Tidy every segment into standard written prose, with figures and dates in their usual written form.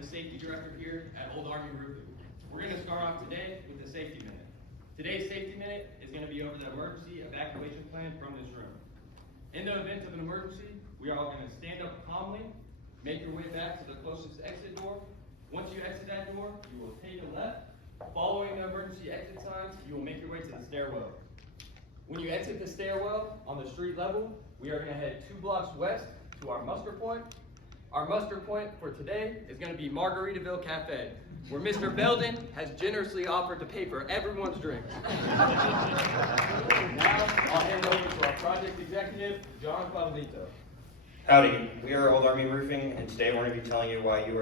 the safety director here at Old Army Roofing. We're going to start off today with the safety minute. Today's safety minute is going to be over the emergency evacuation plan from this room. In the event of an emergency, we are all going to stand up calmly, make your way back to the closest exit door. Once you exit that door, you will take a left. Following the emergency exit signs, you will make your way to the stairwell. When you exit the stairwell on the street level, we are going to head 2 blocks west to our muster point. Our muster point for today is going to be Margaritaville Cafe, where Mr. Belden has generously offered to pay for everyone's drink. Now, I'll hand over to our project executive, John Favolito. Howdy, we are Old Army Roofing, and today we're going to be telling you why we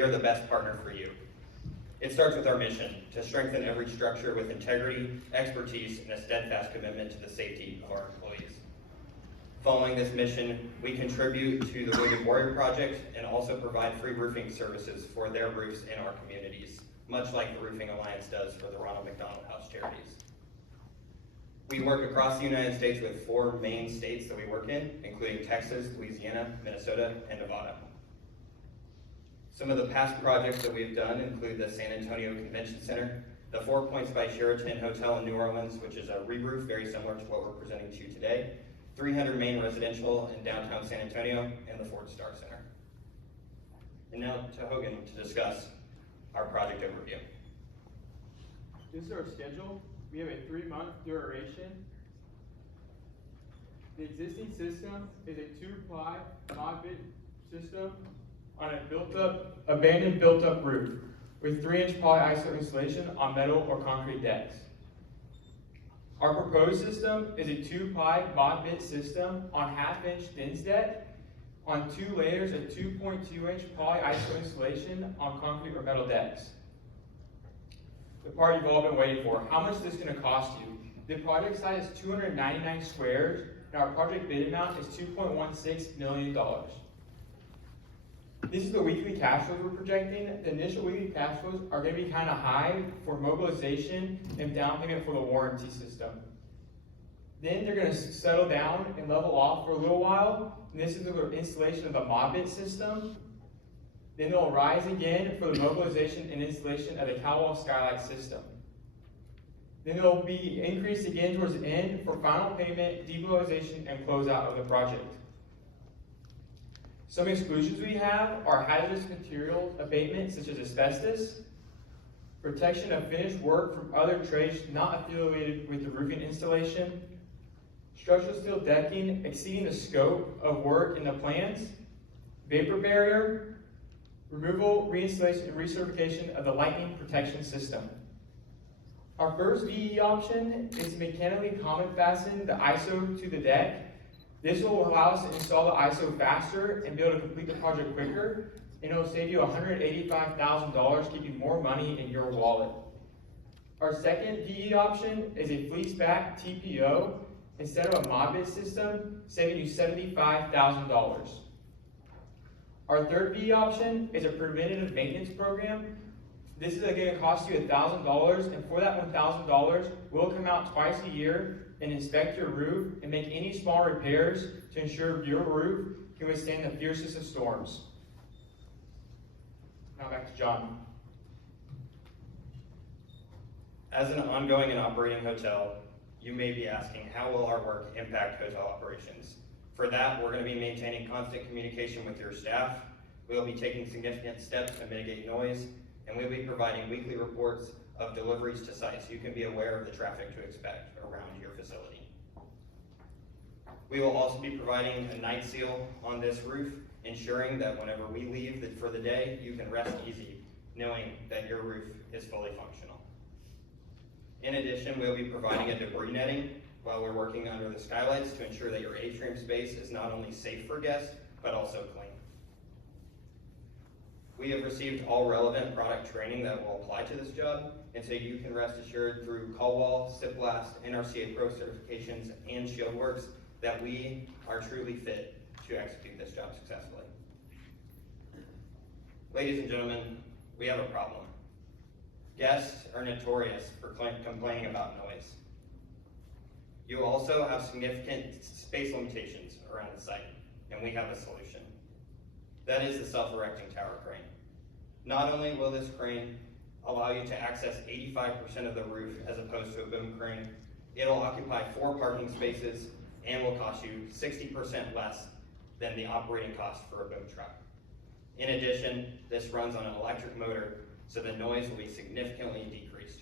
are the best partner for you. It starts with our mission, to strengthen every structure with integrity, expertise, and a steadfast commitment to the safety of our employees. Following this mission, we contribute to the Wounded Warrior Project and also provide free roofing services for their roofs in our communities, much like the Roofing Alliance does for the Ronald McDonald House Charities. We work across the United States with 4 main states that we work in, including Texas, Louisiana, Minnesota, and Nevada. Some of the past projects that we've done include the San Antonio Convention Center, the 4 Points by Sheraton Hotel in New Orleans, which is a re-roof very similar to what we're presenting to you today, 300 Main Residential in downtown San Antonio, and the Ford Star Center. And now to Hogan to discuss our project overview. This is our schedule. We have a 3-month duration. The existing system is a 2-ply mod-bid system on a abandoned built-up roof with 3-inch poly ISO insulation on metal or concrete decks. Our proposed system is a 2-ply mod-bid system on 1/2-inch thins deck on 2 layers of 2.2-inch poly ISO insulation on concrete or metal decks. The part you've all been waiting for. How much is this going to cost you? The project size is 299 squares, and our project bid amount is $2.16 million. This is the weekly cash flows we're projecting. The initial weekly cash flows are going to be kind of high for mobilization and down payment for the warranty system. Then they're going to settle down and level off for a little while. And this is the installation of the mod-bid system. Then they'll rise again for the mobilization and installation of the Calwall skylight system. Then they'll be increased again towards the end for final payment, demobilization, and closeout of the project. Some exclusions we have are hazardous material abatement such as asbestos, protection of finished work from other trades not affiliated with the roofing installation, structural steel decking exceeding the scope of work in the plans, vapor barrier, removal, reinstallation, and recertification of the lightning protection system. Our first VE option is to mechanically common fasten the ISO to the deck. This will allow us to install the ISO faster and be able to complete the project quicker, and it will save you $185,000, keeping more money in your wallet. Our second VE option is a fleece-back TPO instead of a mod-bid system, saving you $75,000. Our third VE option is a preventative maintenance program. This is going to cost you $1,000, and for that $1,000, we'll come out twice a year and inspect your roof and make any small repairs to ensure your roof can withstand the fiercest of storms. Now back to John. As an ongoing and operating hotel, you may be asking, how will our work impact hotel operations? For that, we're going to be maintaining constant communication with your staff. We'll be taking significant steps to mitigate noise, and we'll be providing weekly reports of deliveries to sites so you can be aware of the traffic to expect around your facility. We will also be providing a night seal on this roof, ensuring that whenever we leave for the day, you can rest easy, knowing that your roof is fully functional. In addition, we'll be providing a debris netting while we're working under the skylights to ensure that your atrium space is not only safe for guests, but also clean. We have received all relevant product training that will apply to this job, and so you can rest assured through Calwall, SIP-Blast, NRCA Pro certifications, and Shieldworks that we are truly fit to execute this job successfully. Ladies and gentlemen, we have a problem. Guests are notorious for complaining about noise. You also have significant space limitations around the site, and we have a solution. That is the self-erecting tower crane. Not only will this crane allow you to access 85% of the roof as opposed to a boom crane, it'll occupy 4 parking spaces and will cost you 60% less than the operating cost for a boom truck. In addition, this runs on an electric motor, so the noise will be significantly decreased.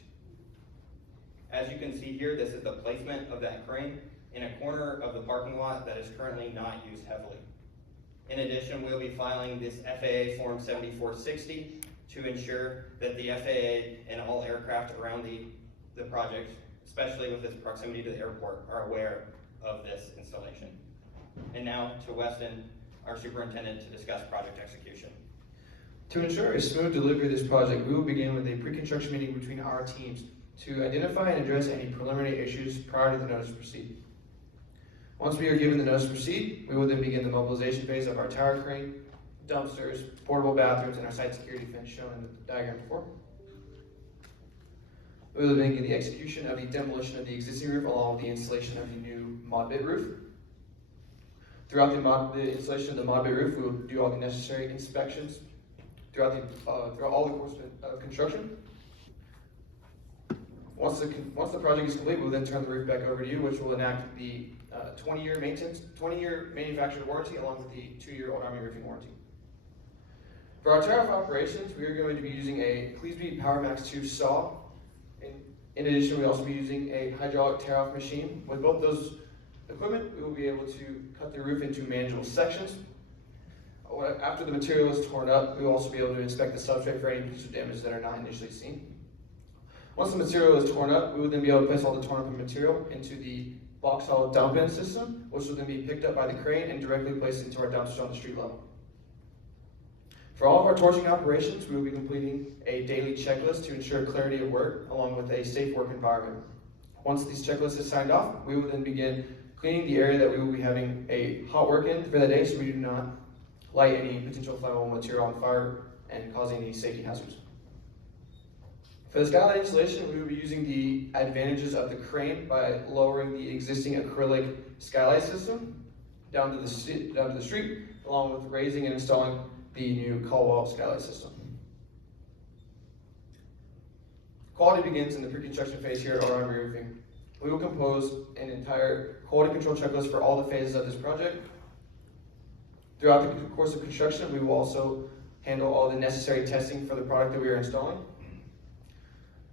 As you can see here, this is the placement of that crane in a corner of the parking lot that is currently not used heavily. In addition, we'll be filing this FAA Form 7460 to ensure that the FAA and all aircraft around the project, especially with its proximity to the airport, are aware of this installation. And now to Weston, our superintendent, to discuss project execution. To ensure a smooth delivery of this project, we will begin with a pre-construction meeting between our teams to identify and address any preliminary issues prior to the notice to proceed. Once we are given the notice to proceed, we will then begin the mobilization phase of our tower crane, dumpsters, portable bathrooms, and our site security fence shown in the diagram before. We will then begin the execution of the demolition of the existing roof along with the installation of the new mod bit roof. Throughout the installation of the mod bit roof, we will do all the necessary inspections throughout all the course of construction. Once the project is complete, we'll then turn the roof back over to you, which will enact the 20-year manufacturer warranty along with the 2-year Old Army roofing warranty. For our tear-off operations, we are going to be using a Cleesby PowerMax 2 saw. In addition, we'll also be using a hydraulic tear-off machine. With both those equipment, we will be able to cut the roof into manageable sections. After the material is torn up, we will also be able to inspect the substrate for any potential damages that are not initially seen. Once the material is torn up, we will then be able to place all the torn up material into the box haul dump-in system, which will then be picked up by the crane and directly placed into our dumpsters on the street level. For all of our torching operations, we will be completing a daily checklist to ensure clarity of work along with a safe work environment. Once these checklists are signed off, we will then begin cleaning the area that we will be having a hot work in for that day so we do not light any potential flammable material on fire and causing any safety hazards. For the skylight installation, we will be using the advantages of the crane by lowering the existing acrylic skylight system down to the street, along with raising and installing the new Caldwell skylight system. Quality begins in the pre-construction phase here at Old Army Roofing. We will compose an entire quality control checklist for all the phases of this project. Throughout the course of construction, we will also handle all the necessary testing for the product that we are installing.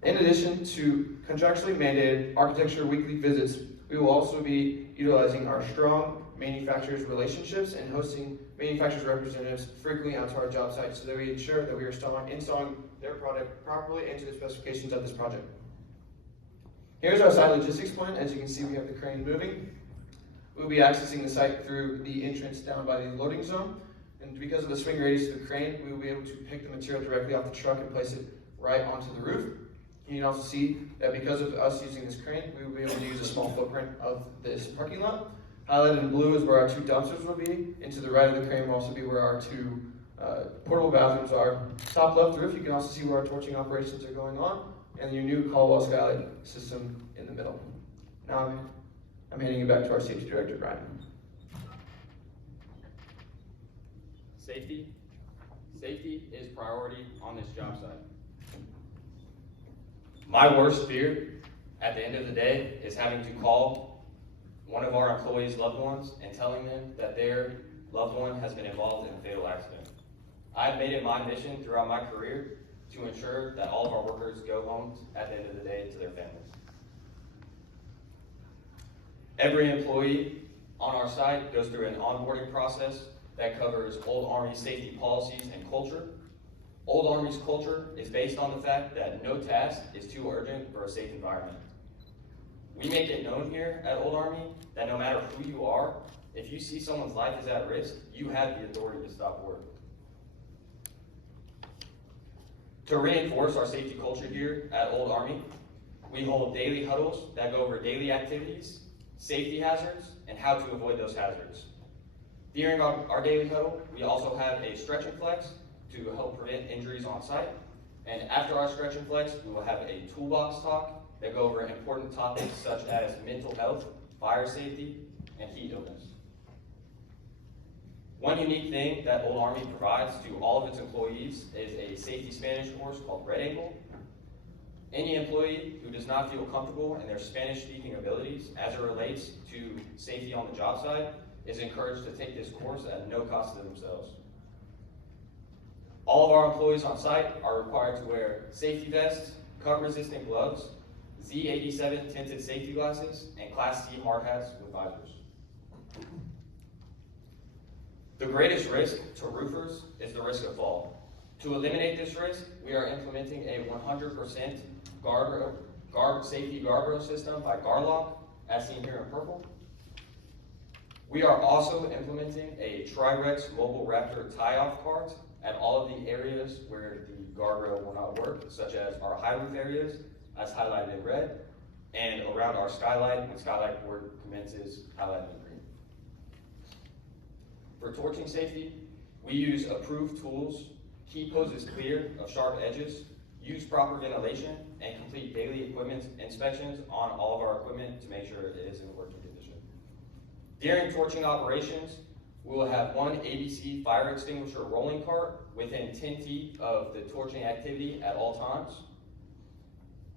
In addition to contractually mandated architecture weekly visits, we will also be utilizing our strong manufacturers relationships and hosting manufacturers representatives frequently out to our job sites so that we ensure that we are installing their product properly and to the specifications of this project. Here's our site logistics plan. As you can see, we have the crane moving. We'll be accessing the site through the entrance down by the loading zone. And because of the swing radius of the crane, we will be able to pick the material directly off the truck and place it right onto the roof. You can also see that because of us using this crane, we will be able to use a small footprint of this parking lot. Highlighted in blue is where our 2 dumpsters will be, and to the right of the crane will also be where our 2 portable bathrooms are. Top left of the roof, you can also see where our torching operations are going on, and your new Caldwell skylight system in the middle. Now I'm handing it back to our safety director, Brian. Safety is priority on this job site. My worst fear at the end of the day is having to call one of our employees' loved ones and telling them that their loved one has been involved in a fatal accident. I've made it my mission throughout my career to ensure that all of our workers go home at the end of the day to their families. Every employee on our site goes through an onboarding process that covers Old Army safety policies and culture. Old Army's culture is based on the fact that no task is too urgent for a safe environment. We make it known here at Old Army that no matter who you are, if you see someone's life is at risk, you have the authority to stop work. To reinforce our safety culture here at Old Army, we hold daily huddles that go over daily activities, safety hazards, and how to avoid those hazards. During our daily huddle, we also have a stretch and flex to help prevent injuries on site. And after our stretch and flex, we will have a toolbox talk that go over important topics such as mental health, fire safety, and heat illness. One unique thing that Old Army provides to all of its employees is a safety Spanish course called Red Ankle. Any employee who does not feel comfortable in their Spanish speaking abilities as it relates to safety on the job site is encouraged to take this course at no cost to themselves. All of our employees on site are required to wear safety vests, cut-resistant gloves, Z87 tinted safety glasses, and Class C hard hats with visors. The greatest risk to roofers is the risk of fall. To eliminate this risk, we are implementing a 100% safety guardrail system by Garlock, as seen here in purple. We are also implementing a Tri-Rex mobile Raptor tie-off cart at all of the areas where the guardrail will not work, such as our high roof areas, as highlighted in red, and around our skylight when skylight work commences, highlighted in green. For torching safety, we use approved tools, keep hoses clear of sharp edges, use proper ventilation, and complete daily equipment inspections on all of our equipment to make sure it is in working condition. During torching operations, we will have one ABC fire extinguisher rolling cart within 10 feet of the torching activity at all times.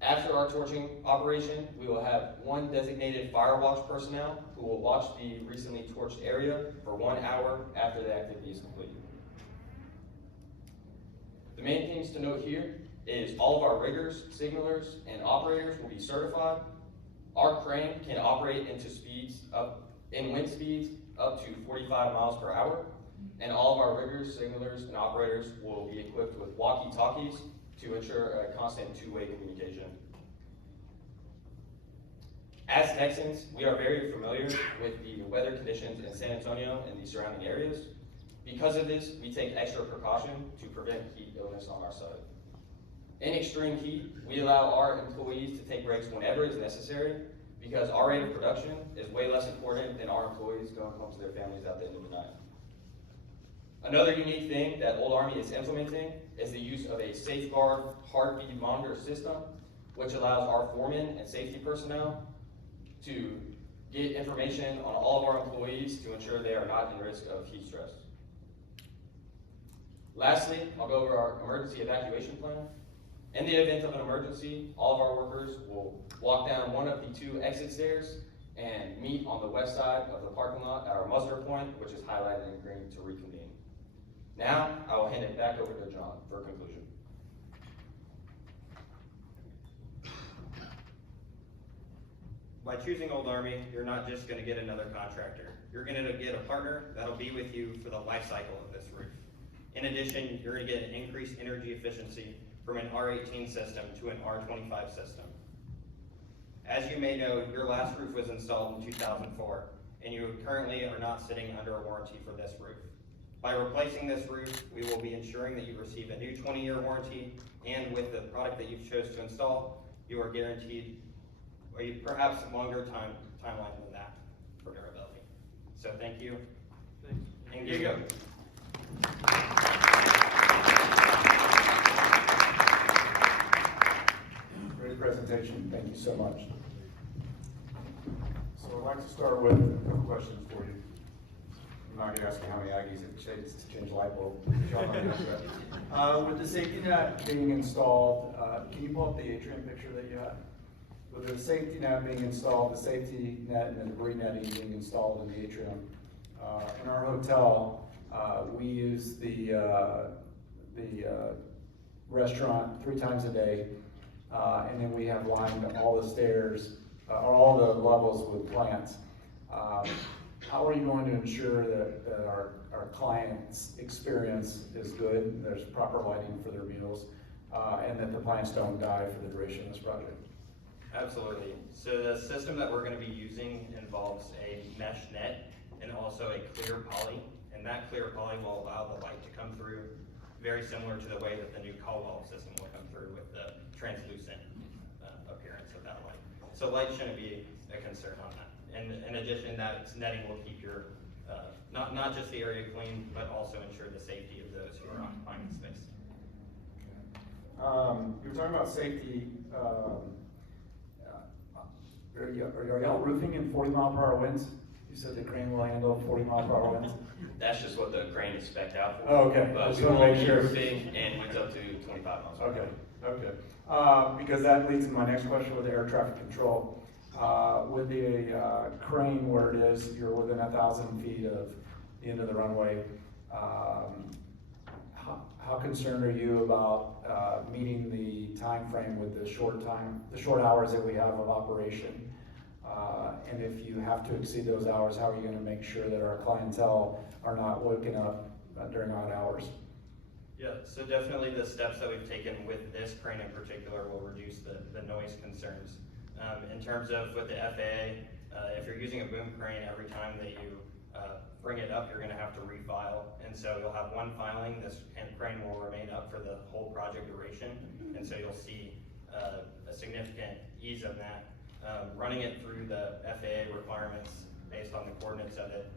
After our torching operation, we will have one designated fire watch personnel who will watch the recently torched area for 1 hour after the activity is completed. The main things to note here is all of our riggers, signalers, and operators will be certified. Our crane can operate in wind speeds up to 45 miles per hour, and all of our riggers, signalers, and operators will be equipped with walkie-talkies to ensure a constant two-way communication. As Texans, we are very familiar with the weather conditions in San Antonio and the surrounding areas. Because of this, we take extra precaution to prevent heat illness on our site. In extreme heat, we allow our employees to take breaks whenever is necessary because our rate of production is way less important than our employees going home to their families at the end of the night. Another unique thing that Old Army is implementing is the use of a safeguard heartbeat monitor system, which allows our foremen and safety personnel to get information on all of our employees to ensure they are not in risk of heat stress. Lastly, I'll go over our emergency evacuation plan. In the event of an emergency, all of our workers will walk down one of the 2 exit stairs and meet on the west side of the parking lot at our muster point, which is highlighted in green, to reconvene. Now, I will hand it back over to John for conclusion. By choosing Old Army, you're not just going to get another contractor. You're going to get a partner that'll be with you for the life cycle of this roof. In addition, you're going to get an increased energy efficiency from an R18 system to an R25 system. As you may know, your last roof was installed in 2004, and you currently are not sitting under a warranty for this roof. By replacing this roof, we will be ensuring that you receive a new 20-year warranty, and with the product that you've chose to install, you are guaranteed perhaps a longer timeline than that for durability. So thank you. Thanks. And here you go. Great presentation, thank you so much. So I'd like to start with a couple questions for you. I'm not gonna ask you how many Aggies it takes to change a light bulb. Y'all know the answer to that. With the safety net being installed, can you pull up the atrium picture that you had? With the safety net being installed, the safety net and the debris netting being installed in the atrium. In our hotel, we use the restaurant 3 times a day, and then we have lined all the stairs, or all the levels with plants. How are you going to ensure that our client's experience is good, there's proper lighting for their meals, and that the plants don't die for the duration of this project? Absolutely. So the system that we're going to be using involves a mesh net and also a clear poly, and that clear poly will allow the light to come through very similar to the way that the new Caldwell system will come through with the translucent appearance of that light. So light shouldn't be a concern on that. And in addition, that netting will keep your, not just the area clean, but also ensure the safety of those who are occupying the space. You were talking about safety. Are y'all roofing in 40-mile-per-hour winds? You said the crane will handle 40-mile-per-hour winds? That's just what the crane is spec'd out for. Oh, okay. But Just we wanna will make be sure. roofing and winds up to 25 miles per hour. Okay, because that leads to my next question with the air traffic control. With the crane where it is, you're within 1,000 feet of the end of the runway. How concerned are you about meeting the time frame with the short hours that we have of operation? And if you have to exceed those hours, how are you gonna make sure that our clientele are not woken up during odd hours? Yeah, so definitely the steps that we've taken with this crane in particular will reduce the noise concerns. In terms of with the FAA, if you're using a boom crane, every time that you bring it up, you're gonna have to refile. And so you'll have one filing, this crane will remain up for the whole project duration. And so you'll see a significant ease of that. Running it through the FAA requirements based on the coordinates of it,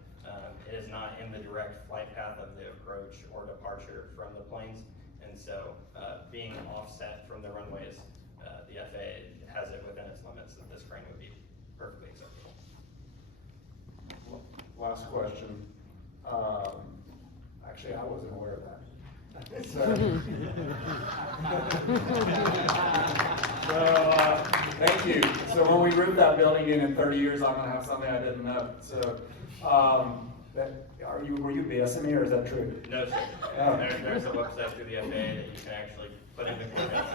it is not in the direct flight path of the approach or departure from the planes. And so being offset from the runways, the FAA has it within its limits that this crane would be perfectly acceptable. Last question. Actually, I wasn't aware of that. Thank you. So when we roof that building in 30 years, I'm gonna have something I didn't know. So, were you BSing me, or is that true? No, sir. Oh. There's a website through the FAA that you can actually put in the coordinates.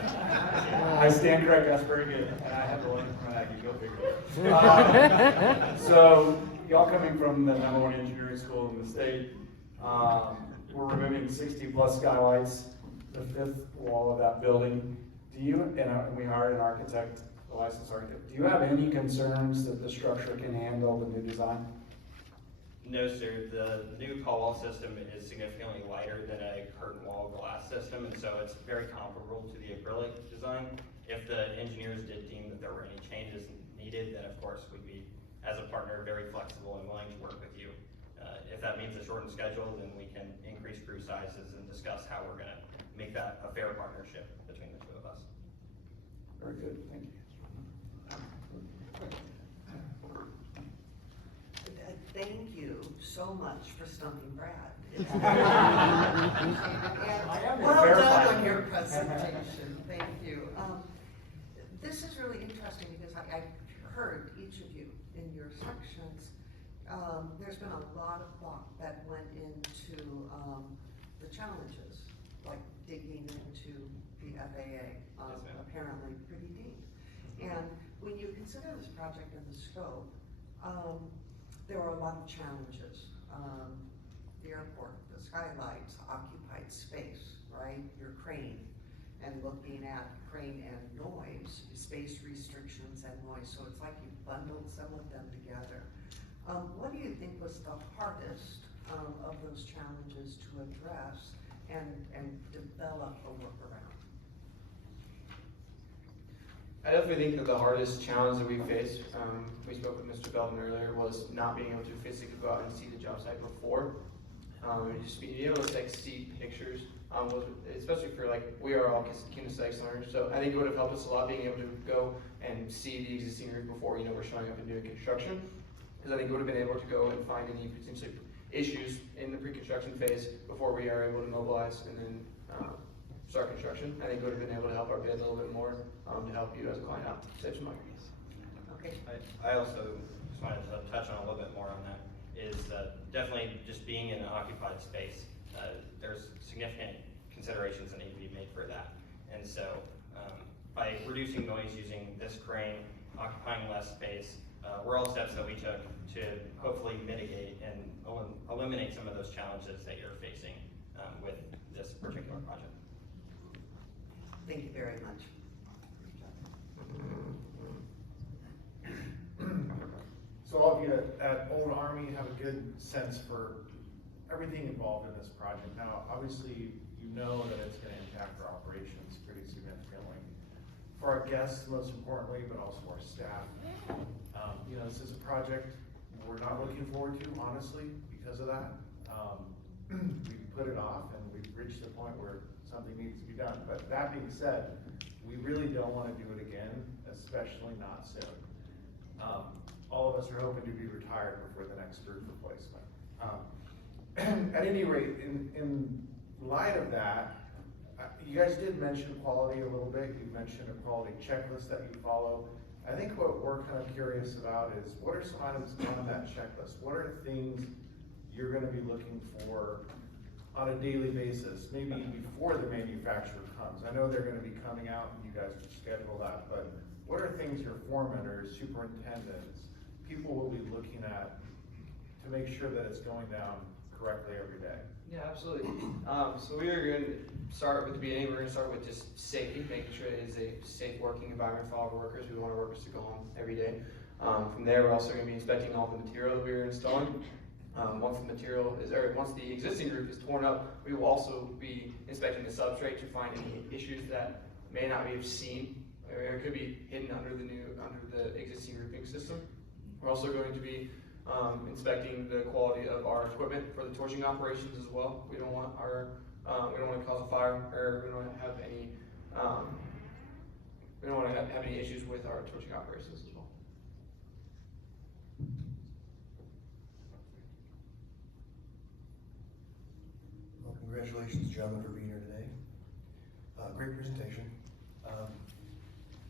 I stand corrected, that's very good. And I have the link from Aggie, go figure. So, y'all coming from the #1 engineering school in the state, we're removing 60+ skylights, the 5th wall of that building. Do you, and we hired an architect, a licensed architect, do you have any concerns that the structure can handle the new design? No, sir. The new call wall system is significantly lighter than a curtain wall glass system, and so it's very comparable to the acrylic design. If the engineers did deem that there were any changes needed, then of course we'd be, as a partner, very flexible and willing to work with you. If that means a shortened schedule, then we can increase crew sizes and discuss how we're gonna make that a fair partnership between the two of us. Very good, thank you. Thank you so much for stumping Brad. Well done on your presentation, thank you. This is really interesting because I heard each of you in your sections. There's been a lot of thought that went into the challenges, like digging into the FAA, Yes, ma'am. apparently pretty deep. And when you consider this project and the scope, there were a lot of challenges. The airport, the skylights, occupied space, right? Your crane, and looking at crane and noise, space restrictions and noise. So it's like you bundled some of them together. What do you think was the hardest of those challenges to address and develop a workaround? I definitely think that the hardest challenge that we faced, we spoke with Mr. Belton earlier, was not being able to physically go out and see the job site before. Just being able to see pictures, especially for we are all kinesthetic learners, so I think it would have helped us a lot being able to go and see the existing roof before we're showing up and doing construction. Because I think we would have been able to go and find any potentially issues in the pre-construction phase before we are able to mobilize and then start construction. I think we would have been able to help our bid a little bit more to help you as a client out, save some money. Okay. I also just wanted to touch on a little bit more on that, is definitely just being in an occupied space. There's significant considerations that need to be made for that. And so by reducing noise using this crane, occupying less space, were all steps that we took to hopefully mitigate and eliminate some of those challenges that you're facing with this particular project. Thank you very much. So all of you at Old Army have a good sense for everything involved in this project. Now, obviously, you know that it's going to impact our operations pretty significantly. For our guests, most importantly, but also our staff. This is a project we're not looking forward to, honestly, because of that. We put it off and we've reached the point where something needs to be done. But that being said, we really don't want to do it again, especially not soon. all of us are hoping to be retired before the next roof replacement. At any rate, in light of that, you guys did mention quality a little bit. You mentioned a quality checklist that you follow. I think what we're kind of curious about is, what are some items on that checklist? What are things you're gonna be looking for on a daily basis, maybe before the manufacturer comes? I know they're gonna be coming out and you guys will schedule that, but what are things your foremen or superintendents, people will be looking at to make sure that it's going down correctly every day? Yeah, absolutely. So we are going to start with the beginning. We're going to start with just safety, making sure it is a safe working environment for all our workers. We want our workers to go home every day. From there, we're also going to be inspecting all the material that we are installing. Once the existing roof is torn up, we will also be inspecting the substrate to find any issues that may not be seen or could be hidden under the existing roofing system. We're also going to be inspecting the quality of our equipment for the torching operations as well. We don't want to cause a fire, or we don't want to have any issues with our torching operations as well. Well, congratulations, gentlemen, for being here today. Great presentation.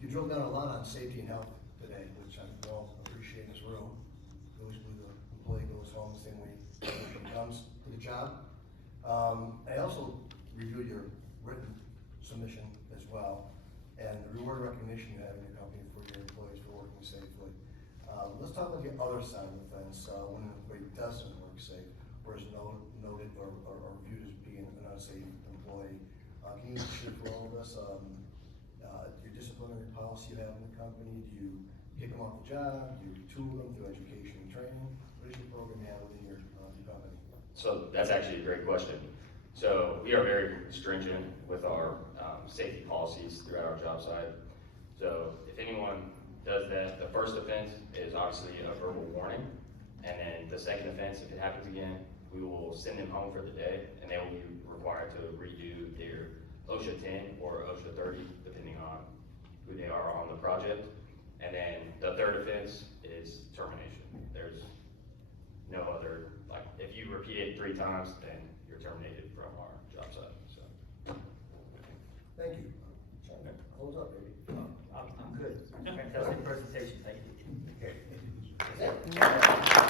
You drilled down a lot on safety and health today, which I all appreciate in this room. Usually the employee goes home the same way he comes to the job. I also reviewed your written submission as well, and the reward recognition you have in your company for your employees for working safely. Let's talk about the other side of the fence, when an employee doesn't work safe, or is noted or viewed as being an unsafe employee. Can you share for all of us your disciplinary policy you have in the company? Do you kick them off the job? Do you retool them through education and training? What is your program you have within your company? So that's actually a great question. So we are very stringent with our safety policies throughout our job site. So if anyone does that, the first offense is obviously a verbal warning. And then the second offense, if it happens again, we will send them home for the day, and they will be required to redo their OSHA 10 or OSHA 30, depending on who they are on the project. And then the third offense is termination. There's no other, like, if you repeat it 3 times, then you're terminated from our job site, so. Thank you. Close up, baby. I'm good. Fantastic presentation, thank you. Okay.